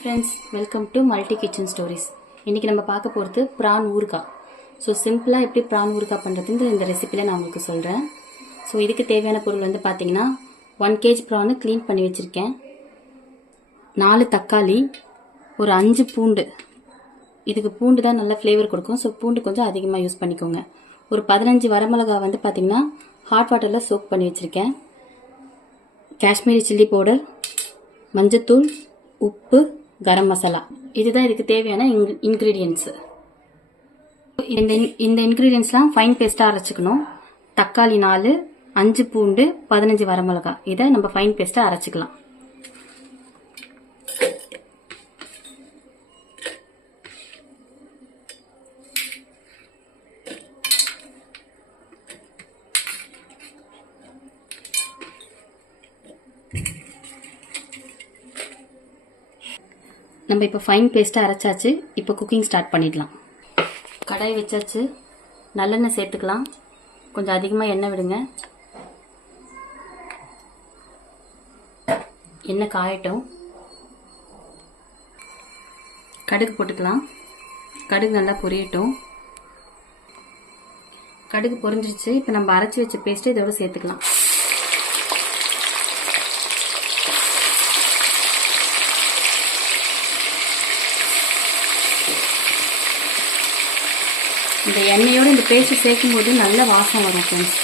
Friends, welcome to multi kitchen stories. இன்றைக்கி நம்ம பார்க்க போகிறது ப்ரான் ஊறுகாய். ஸோ சிம்பிளாக எப்படி ப்ரான் ஊறுகாய் பண்ணுறதுன்னு இந்த ரெசிப்பியில் நான் உங்களுக்கு சொல்கிறேன். ஸோ இதுக்கு தேவையான பொருள் வந்து பார்த்தீங்கன்னா 1 kg ப்ரானு க்ளீன் பண்ணி வச்சுருக்கேன், 4 தக்காளி, ஒரு 5 பூண்டு. இதுக்கு பூண்டு தான் நல்ல ஃப்ளேவர் கொடுக்கும். ஸோ பூண்டு கொஞ்சம் அதிகமாக யூஸ் பண்ணிக்கோங்க. ஒரு 15 வரமிளகாய் வந்து பார்த்தீங்கன்னா ஹாட் வாட்டரில் சோக் பண்ணி வச்சுருக்கேன். காஷ்மீரி சில்லி பவுடர், மஞ்சத்தூள், உப்பு, கரம் மசாலா, இதுதான் இதுக்கு தேவையான இன்க்ரீடியன்ட்ஸு. இந்த இன்க்ரீடியன்ட்ஸ்லாம் ஃபைன் பேஸ்ட்டாக அரைச்சிக்கணும். தக்காளி 4, 5 பூண்டு, 15 வரமிளகாய், இதை நம்ம ஃபைன் பேஸ்ட்டாக அரைச்சிக்கலாம். நம்ம இப்போ ஃபைன் பேஸ்ட்டாக அரைச்சாச்சு. இப்போ குக்கிங் ஸ்டார்ட் பண்ணிடலாம். கடாய் வச்சாச்சு. நல்லெண்ணெய் சேர்த்துக்கலாம். கொஞ்சம் அதிகமாக எண்ணெய் விடுங்க. எண்ணெய் காயட்டும். கடுகு போட்டுக்கலாம். கடுகு நல்லா பொரியட்டும். கடுகு பொரிஞ்சிருச்சு. இப்போ நம்ம அரைச்சி வச்ச பேஸ்ட்டு இதோட சேர்த்துக்கலாம். இந்த எண்ணெயோடு இந்த பேஸ்ட் சேர்க்கும் போது நல்ல வாசம் வரும் ஃப்ரெண்ட்ஸ்.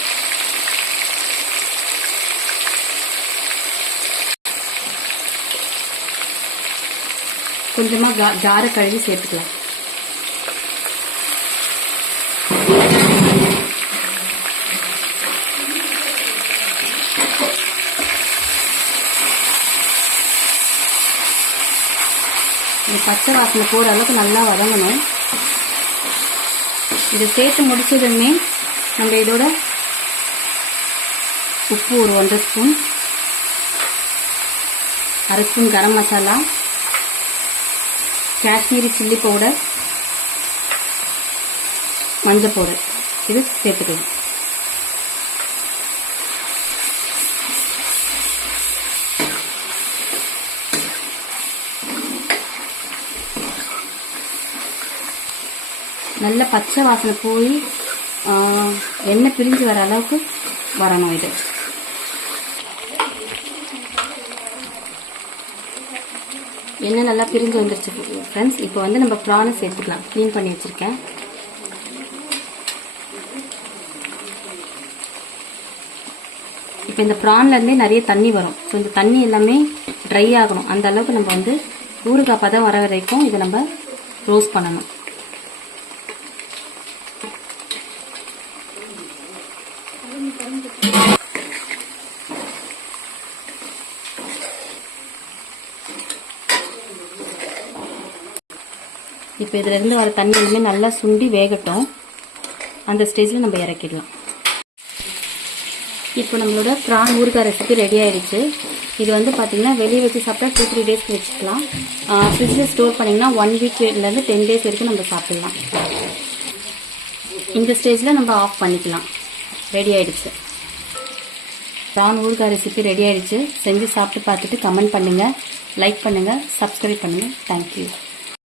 கொஞ்சமாக ஜாரை கழுவி சேர்த்துக்கலாம். இந்த பச்சை வாசனை போகிற அளவுக்கு நல்லா வதங்கணும். இதை சேர்த்து முடிச்சதுமே நம்ம இதோட உப்பு ஒரு 1 spoon, 1/2 spoon garam masala, Kashmiri chilli powder, மஞ்சள் பவுடர், இது சேர்த்துக்கலாம். நல்ல பச்சை வாசனை போய் எண்ணெய் பிரிஞ்சு வர அளவுக்கு வரணும். இது எண்ணெய் நல்லா பிரிஞ்சு வந்துருச்சு ஃப்ரெண்ட்ஸ். இப்போ வந்து நம்ம ப்ரானை சேர்த்துக்கலாம். க்ளீன் பண்ணி வச்சுருக்கேன். இப்போ இந்த ப்ரான்லேருந்தே நிறைய தண்ணி வரும். ஸோ இந்த தண்ணி எல்லாமே ட்ரை ஆகணும். அந்த அளவுக்கு நம்ம வந்து ஊறுகாய் பதம் வர வரைக்கும் இதை நம்ம ரோஸ்ட் பண்ணணும். இப்போ இதிலிருந்து வர தண்ணி எல்லாமே நல்லா சுண்டி வேகட்டும். அந்த ஸ்டேஜில் நம்ம இறக்கிடலாம். இப்போ நம்மளோட ப்ரான் ஊறுகாய் ரெசிபி ரெடி ஆகிடுச்சு. இது வந்து பார்த்திங்கன்னா வெளியே வச்சு சாப்பிட்டா 2-3 டேஸ்க்கு வச்சுக்கலாம். ஃப்ரிட்ஜில் ஸ்டோர் பண்ணிங்கன்னா 1 வீக்லேருந்து 10 டேஸ் வரைக்கும் நம்ம சாப்பிட்லாம். இந்த ஸ்டேஜில் நம்ம ஆஃப் பண்ணிக்கலாம். ரெடி ஆகிடுச்சு. ப்ரான் ஊறுகாய் ரெசிபி ரெடி ஆகிடுச்சு. செஞ்சு சாப்பிட்டு பார்த்துட்டு கமெண்ட் பண்ணுங்கள், லைக் பண்ணுங்கள், சப்ஸ்கிரைப் பண்ணுங்கள். தேங்க்யூ.